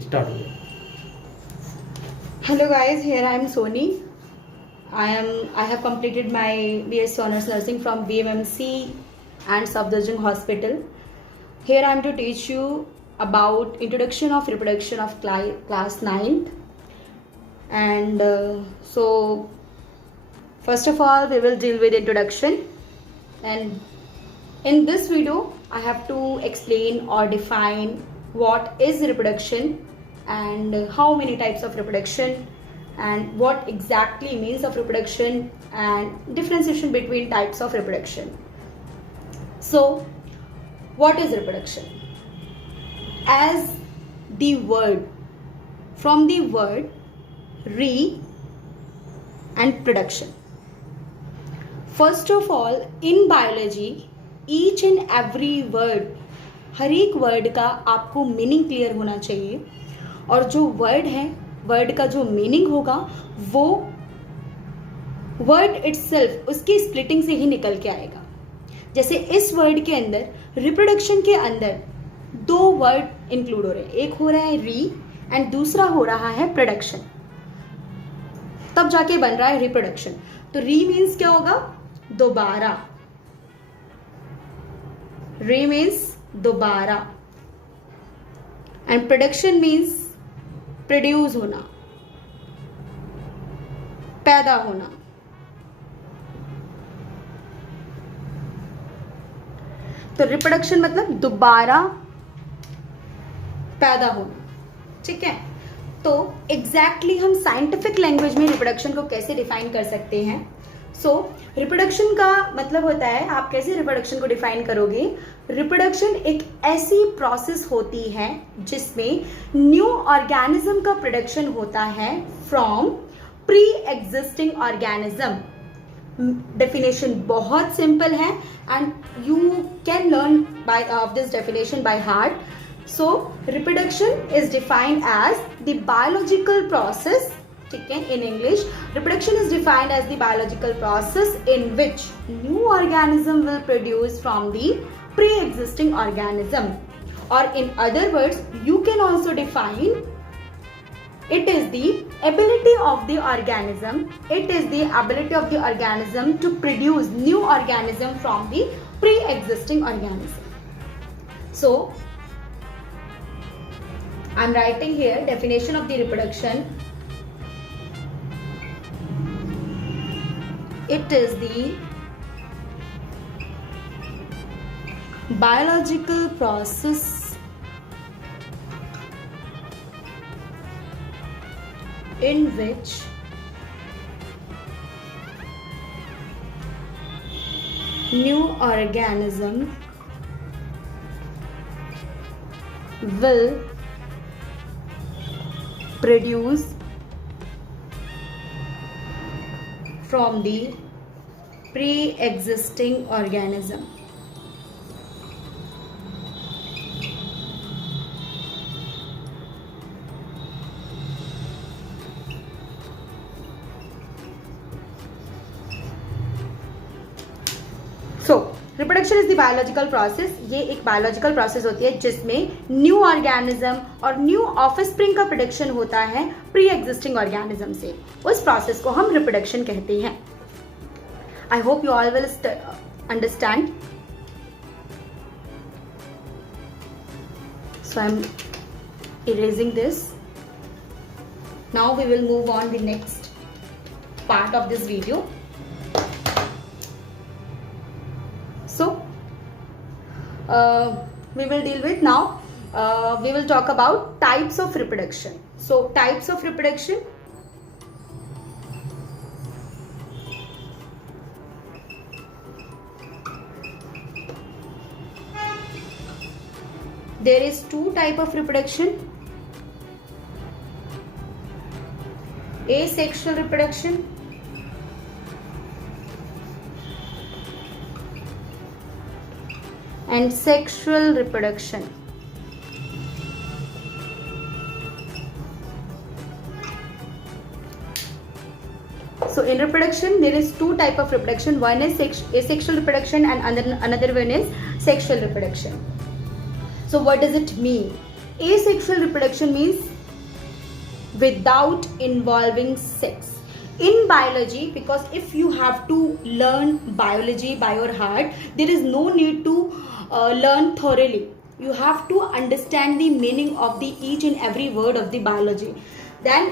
Start हो गया। Hello guys, here I am Soni. I have completed my BSc Honors Nursing from BMMC and Safdarjung Hospital. Here I am to teach you about introduction of reproduction of class 9th. And so first of all we will deal with introduction, and in this video I have to explain or define what is reproduction and how many types of reproduction and what exactly means of reproduction and differentiation between types of reproduction. So what is reproduction? As the word, from the word re and production. First of all, in biology, each and every word, हर एक word का आपको meaning clear होना चाहिए, और जो word है, word का जो मीनिंग होगा वो वर्ड इटसेल्फ उसकी स्प्लिटिंग से ही निकल के आएगा. जैसे इस वर्ड के अंदर, रिप्रोडक्शन के अंदर दो वर्ड इंक्लूड हो रहे हैं, एक हो रहा है री एंड दूसरा हो रहा है प्रोडक्शन, तब जाके बन रहा है रिप्रोडक्शन. तो री मीन्स क्या होगा? दोबारा. री मीन्स दोबारा एंड प्रोडक्शन मीन्स प्रोड्यूस होना, पैदा होना. तो रिप्रोडक्शन मतलब दोबारा पैदा होना. ठीक है, तो एग्जैक्टली हम साइंटिफिक लैंग्वेज में रिप्रोडक्शन को कैसे डिफाइन कर सकते हैं? सो रिप्रोडक्शन का मतलब होता है, आप कैसे रिप्रोडक्शन को डिफाइन करोगे? रिप्रोडक्शन एक ऐसी प्रोसेस होती है जिसमें न्यू ऑर्गेनिज्म का प्रोडक्शन होता है from pre existing organism. Definition बहुत सिंपल है and you can learn by of this definition by heart. So reproduction is defined as the biological process, ठीक है, in English reproduction is defined as the biological process in which new organism will produce from the pre-existing organism, or in other words you can also define it is the ability of the organism, it is the ability of the organism to produce new organism from the pre-existing organism. So I am writing here definition of the reproduction. It is the biological process in which new organism will produce from the pre-existing organism. So reproduction is the biological process. ये एक biological process होती है जिसमें new organism और new offspring का production होता है pre existing organism से. उस प्रोसेस को हम रिप्रोडक्शन कहते हैं. I hope you all will understand. So I am erasing this. Now we will move on the next part of this video. So we will deal with now, we will talk about types of reproduction. So types of reproduction, there is two type of reproduction: asexual reproduction and sexual reproduction. So in reproduction there is two type of reproduction. One is asexual reproduction and another one is sexual reproduction. So what does it mean? asexual reproduction means without involving sex. In biology, because if you have to learn biology by your heart, there is no need to learn thoroughly. You have to understand the meaning of the each and every word of the biology. Then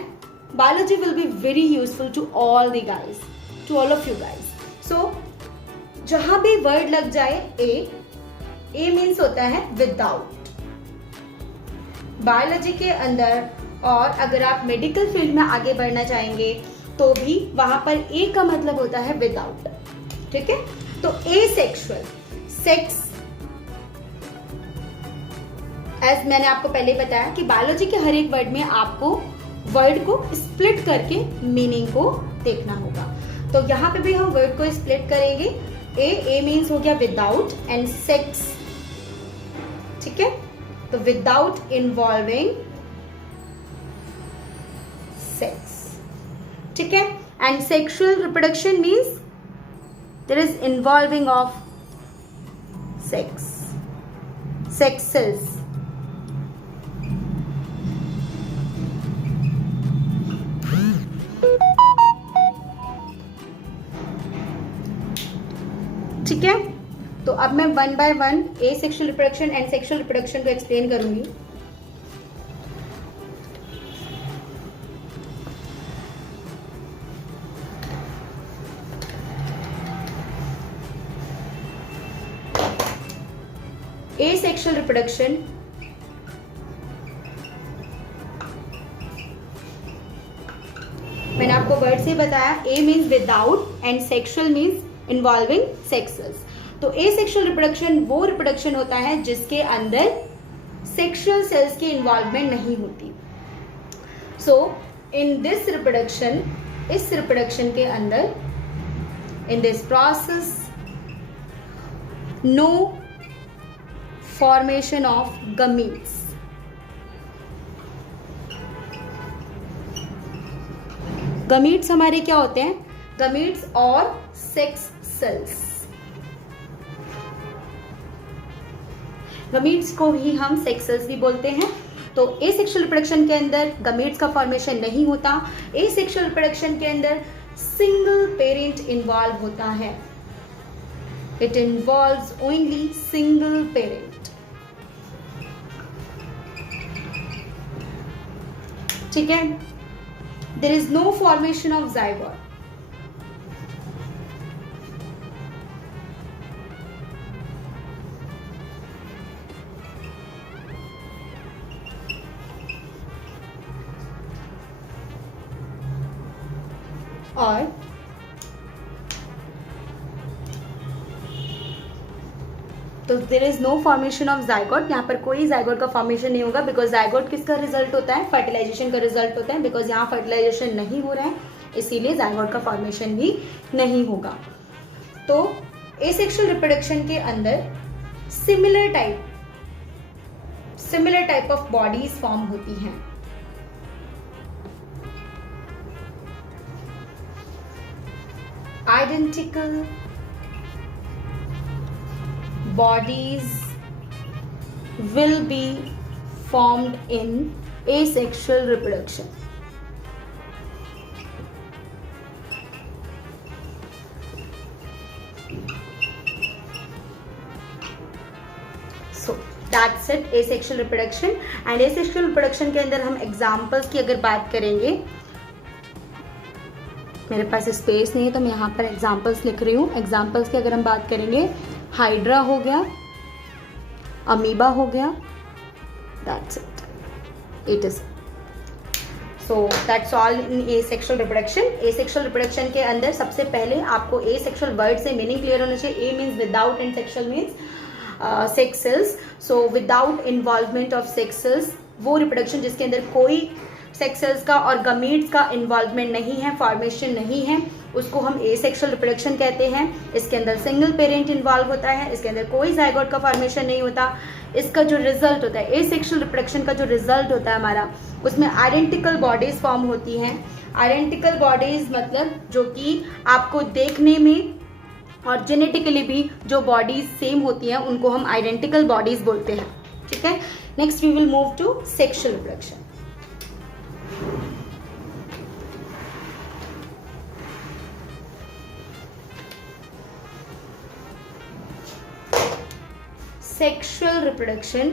biology will be very useful to all the guys, to all of you guys. So जहाँ भी word लग जाए ए means होता है without biology के अंदर, और अगर आप मेडिकल फील्ड में आगे बढ़ना चाहेंगे तो भी वहां पर ए का मतलब होता है विदाउट. ठीक है, तो एसेक्सुअल सेक्स, एज मैंने आपको पहले बताया कि बायोलॉजी के हर एक वर्ड में आपको वर्ड को स्प्लिट करके मीनिंग को देखना होगा. तो यहाँ पे भी हम वर्ड को स्प्लिट करेंगे. ए मीन्स हो गया विदाउट एंड सेक्स. ठीक है, तो विदाउट इन्वॉल्विंग सेक्स. ठीक है, and sexual reproduction means there is involving of sex, sexes. ठीक है, तो अब मैं one by one asexual reproduction and sexual reproduction को एक्सप्लेन करूंगी. ए सेक्सुअल रिप्रोडक्शन मैंने आपको वर्ड से बताया. A means without and sexual means involving sexes. तो एसेक्सुअल रिप्रोडक्शन वो रिप्रोडक्शन होता है जिसके अंदर सेक्सुअल सेल्स की इन्वॉल्वमेंट नहीं होती. सो इन दिस रिप्रोडक्शन, इस रिप्रोडक्शन के अंदर, in this process, no formation of gametes. Gametes हमारे क्या होते हैं? गमीट्स और सेक्स सेल्स. गमीट्स को ही हम सेक्स सेल्स भी बोलते हैं. तो एसेक्सुअल रिप्रोडक्शन के अंदर गमीट्स का फॉर्मेशन नहीं होता. एसेक्सुअल रिप्रोडक्शन के अंदर सिंगल पेरेंट इन्वॉल्व होता है. It involves only single parent. ठीक है, there is no formation of zygote. और तो there is no formation of zygote. यहाँ पर कोई जाइगोट का फॉर्मेशन नहीं होगा, बिकॉज जाइगोट किसका रिजल्ट होता है? फर्टिलाइजेशन का रिजल्ट होता है. बिकॉज यहाँ फर्टिलाइजेशन नहीं हो रहा है, इसीलिए जाइगोट का फॉर्मेशन भी नहीं होगा. तो एसेक्सुअल रिप्रोडक्शन के अंदर similar type of bodies form होती हैं. Identical bodies will be formed in asexual reproduction. So that's it, asexual reproduction. And asexual reproduction के अंदर हम examples की अगर बात करेंगे, मेरे पास स्पेस नहीं है तो मैं यहाँ पर एग्जाम्पल्स लिख रही हूँ. एग्जाम्पल्स की अगर हम बात करेंगे, हाइड्रा हो गया, अमीबा हो गया, that's it. It is so that's all in asexual reproduction. Asexual reproduction के अंदर सबसे पहले आपको एसेक्सुअल वर्ड से मीनिंग क्लियर होना चाहिए. A means without and sexual means sex cells. So without involvement of sex cells वो रिप्रोडक्शन जिसके अंदर कोई सेक्स सेल्स का और गमीट्स का इन्वॉल्वमेंट नहीं है, फॉर्मेशन नहीं है, उसको हम एसेक्सुअल रिप्रोडक्शन कहते हैं. इसके अंदर सिंगल पेरेंट इन्वॉल्व होता है, इसके अंदर कोई जाइगोट का फॉर्मेशन नहीं होता. इसका जो रिजल्ट होता है, एसेक्सुअल रिप्रोडक्शन का जो रिजल्ट होता है हमारा, उसमें आइडेंटिकल बॉडीज फॉर्म होती हैं. आइडेंटिकल बॉडीज मतलब जो कि आपको देखने में और जेनेटिकली भी जो बॉडीज सेम होती हैं उनको हम आइडेंटिकल बॉडीज बोलते हैं. ठीक है, Next we will move to sexual reproduction. Sexual reproduction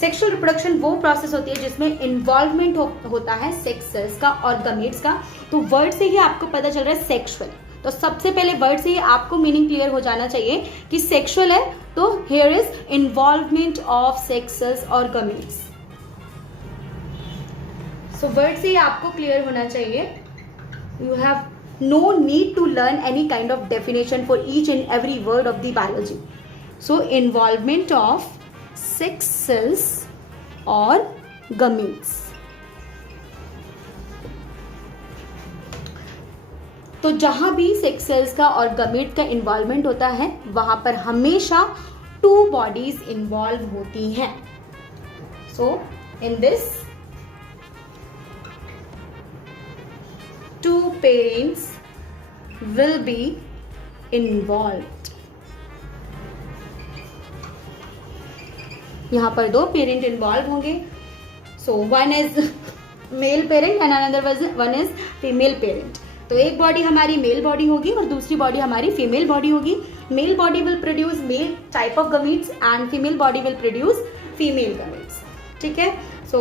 sexual reproduction वो प्रोसेस होती है जिसमें इन्वॉल्वमेंट होता है सेक्स सेल्स का और गमीट्स का. तो वर्ड से ही आपको पता चल रहा है सेक्सुअल. तो सबसे पहले वर्ड से ही आपको मीनिंग क्लियर हो जाना चाहिए कि सेक्सुअल है तो here is involvement of sex cells और गमीट्स. सो वर्ड से ही आपको क्लियर होना चाहिए. You have no need to learn any kind of definition for each and every word of the biology. So involvement of sex cells और gametes. तो जहां भी सेक्स सेल्स का और गमीट का इन्वॉल्वमेंट होता है वहां पर हमेशा 2 बॉडीज इन्वॉल्व होती हैं. So in this 2 parents will be involved. यहाँ पर 2 पेरेंट इन्वॉल्व होंगे. So one is male parent and another one is female parent. तो एक बॉडी हमारी मेल बॉडी होगी और दूसरी बॉडी हमारी फीमेल बॉडी होगी. Male body will produce male type of gametes and female body will produce female gametes. ठीक है. सो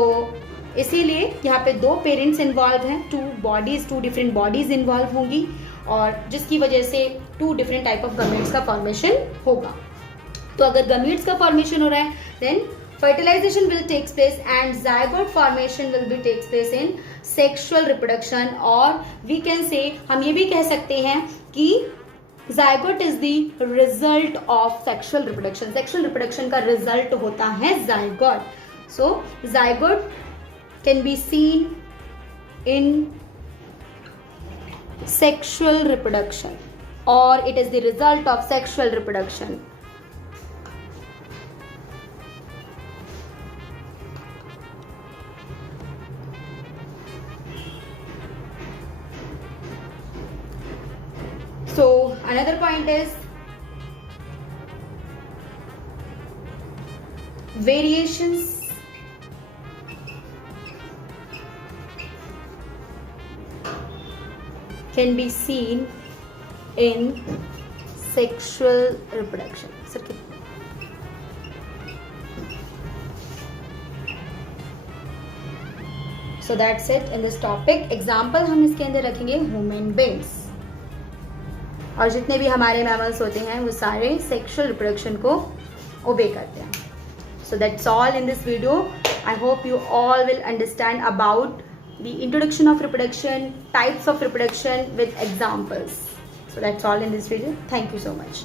इसीलिए यहाँ पे 2 पेरेंट्स इन्वॉल्व हैं. 2 डिफरेंट बॉडीज इन्वॉल्व होंगी और जिसकी वजह से 2 डिफरेंट टाइप ऑफ गमीट्स का फॉर्मेशन होगा. तो अगर गमीट्स का फॉर्मेशन हो रहा है then fertilization will takes place and zygote formation will be takes place in sexual reproduction. और we can say हम ये भी कह सकते हैं कि zygote is the result of sexual reproduction. sexual reproduction का result होता है zygote. so zygote can be seen in sexual reproduction or it is the result of sexual reproduction. So another point is variations can be seen in sexual reproduction. So that's it in this topic. Example हम इसके अंदर रखेंगे human beings. और जितने भी हमारे mammals होते हैं वो सारे सेक्सुअल रिप्रोडक्शन को ओबे करते हैं. सो that's all in this video. I hope you all will understand about the introduction of reproduction, types of reproduction with examples. So that's all in this video. Thank you so much.